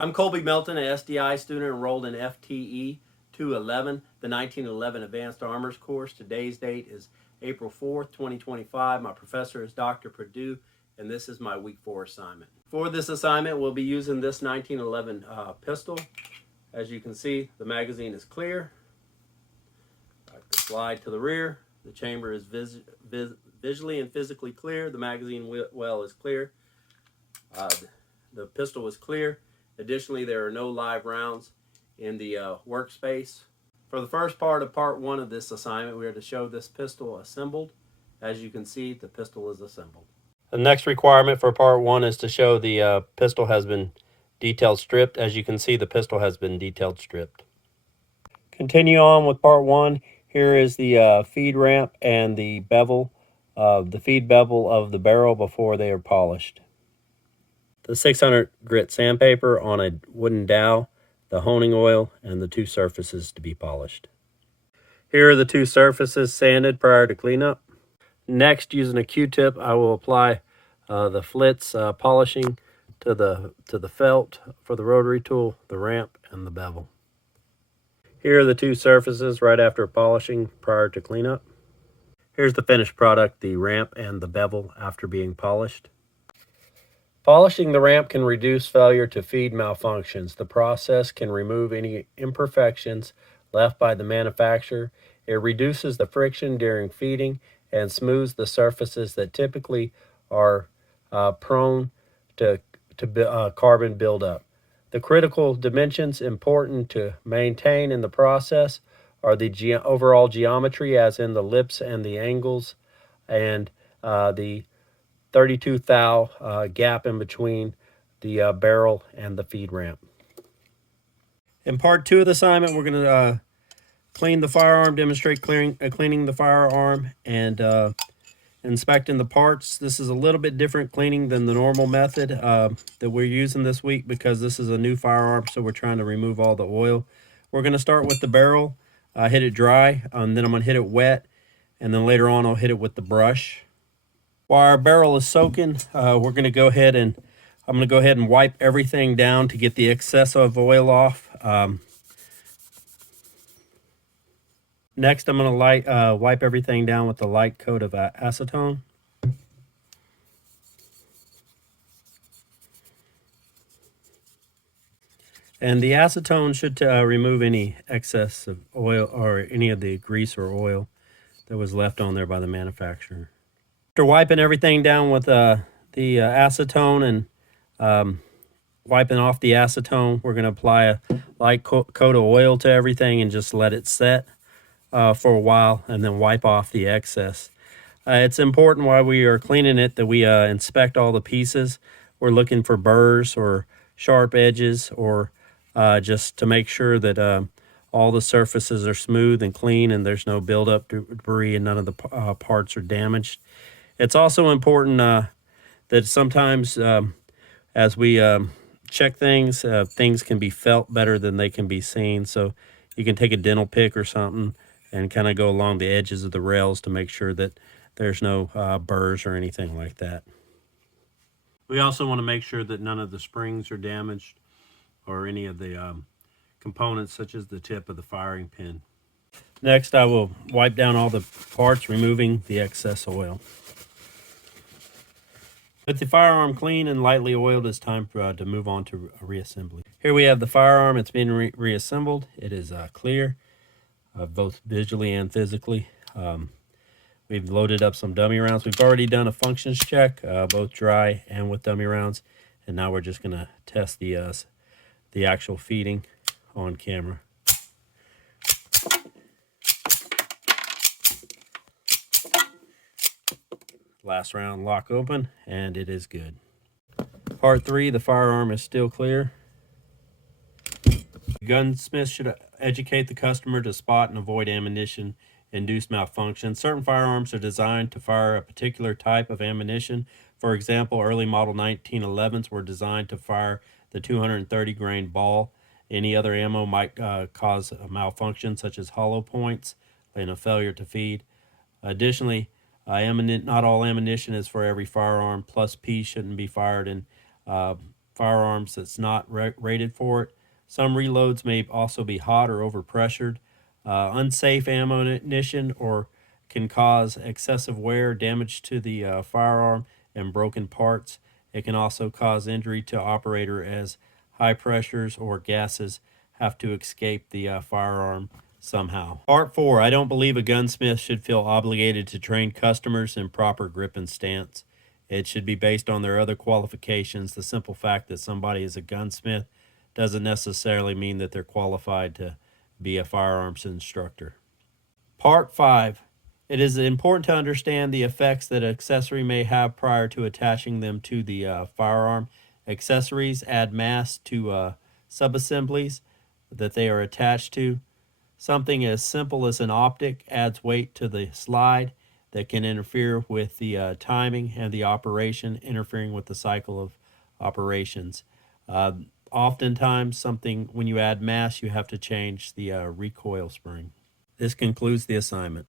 I'm Colby Melton, an SDI student enrolled in FTE-211, the 1911 Advanced Armors course. Today's date is April 4th, 2025. My professor is Dr. Perdue, and this is my week 4 assignment. For this assignment, we'll be using this 1911 pistol. As you can see, the magazine is clear. Slide to the rear. The chamber is visually and physically clear. The magazine well is clear. The pistol is clear. Additionally, there are no live rounds in the workspace. For the first part of part 1 of this assignment, we are to show this pistol assembled. As you can see, the pistol is assembled. The next requirement for part 1 is to show the pistol has been detailed stripped. As you can see, the pistol has been detailed stripped. Continue on with part 1. Here is the feed ramp and the bevel, the feed bevel of the barrel before they are polished. The 600 grit sandpaper on a wooden dowel, the honing oil, and the 2 surfaces to be polished. Here are the 2 surfaces sanded prior to cleanup. Next, using a Q-tip, I will apply the flitz polishing to the felt for the rotary tool, the ramp, and the bevel. Here are the 2 surfaces right after polishing prior to cleanup. Here's the finished product, the ramp and the bevel after being polished. Polishing the ramp can reduce failure to feed malfunctions. The process can remove any imperfections left by the manufacturer. It reduces the friction during feeding and smooths the surfaces that typically are prone to carbon buildup. The critical dimensions important to maintain in the process are the overall geometry, as in the lips and the angles, and the 32 thou gap in between the barrel and the feed ramp. In part 2 of the assignment, we're going to clean the firearm, demonstrate cleaning the firearm, and inspecting the parts. This is a little bit different cleaning than the normal method that we're using this week, because this is a new firearm, so we're trying to remove all the oil. We're going to start with the barrel, hit it dry, and then I'm going to hit it wet, and then later on I'll hit it with the brush. While our barrel is soaking, we're going to go ahead and I'm going to go ahead and wipe everything down to get the excess of oil off. Next, I'm going to wipe everything down with a light coat of acetone. And the acetone should remove any excess of oil or any of the grease or oil that was left on there by the manufacturer. After wiping everything down with the acetone and wiping off the acetone, we're going to apply a light coat of oil to everything and just let it set for a while, and then wipe off the excess. It's important while we are cleaning it that we inspect all the pieces. We're looking for burrs or sharp edges, or just to make sure that all the surfaces are smooth and clean and there's no buildup debris and none of the parts are damaged. It's also important that sometimes as we check things, things can be felt better than they can be seen. So you can take a dental pick or something and kind of go along the edges of the rails to make sure that there's no burrs or anything like that. We also want to make sure that none of the springs are damaged or any of the components, such as the tip of the firing pin. Next, I will wipe down all the parts, removing the excess oil. With the firearm clean and lightly oiled, it's time to move on to reassembly. Here we have the firearm. It's been reassembled. It is clear, both visually and physically. We've loaded up some dummy rounds. We've already done a functions check, both dry and with dummy rounds, and now we're just going to test the actual feeding on camera. Last round lock open, and it is good. Part 3, the firearm is still clear. The gunsmith should educate the customer to spot and avoid ammunition-induced malfunction. Certain firearms are designed to fire a particular type of ammunition. For example, early model 1911s were designed to fire the 230 grain ball. Any other ammo might cause a malfunction, such as hollow points and a failure to feed. Additionally, not all ammunition is for every firearm. Plus P shouldn't be fired in firearms that's not rated for it. Some reloads may also be hot or overpressured. Unsafe ammunition or can cause excessive wear, damage to the firearm, and broken parts. It can also cause injury to operator as high pressures or gases have to escape the firearm somehow. Part 4. I don't believe a gunsmith should feel obligated to train customers in proper grip and stance. It should be based on their other qualifications. The simple fact that somebody is a gunsmith doesn't necessarily mean that they're qualified to be a firearms instructor. Part 5. It is important to understand the effects that an accessory may have prior to attaching them to the firearm. Accessories add mass to subassemblies that they are attached to. Something as simple as an optic adds weight to the slide that can interfere with the timing and the operation, interfering with the cycle of operations. Oftentimes, when you add mass, you have to change the recoil spring. This concludes the assignment.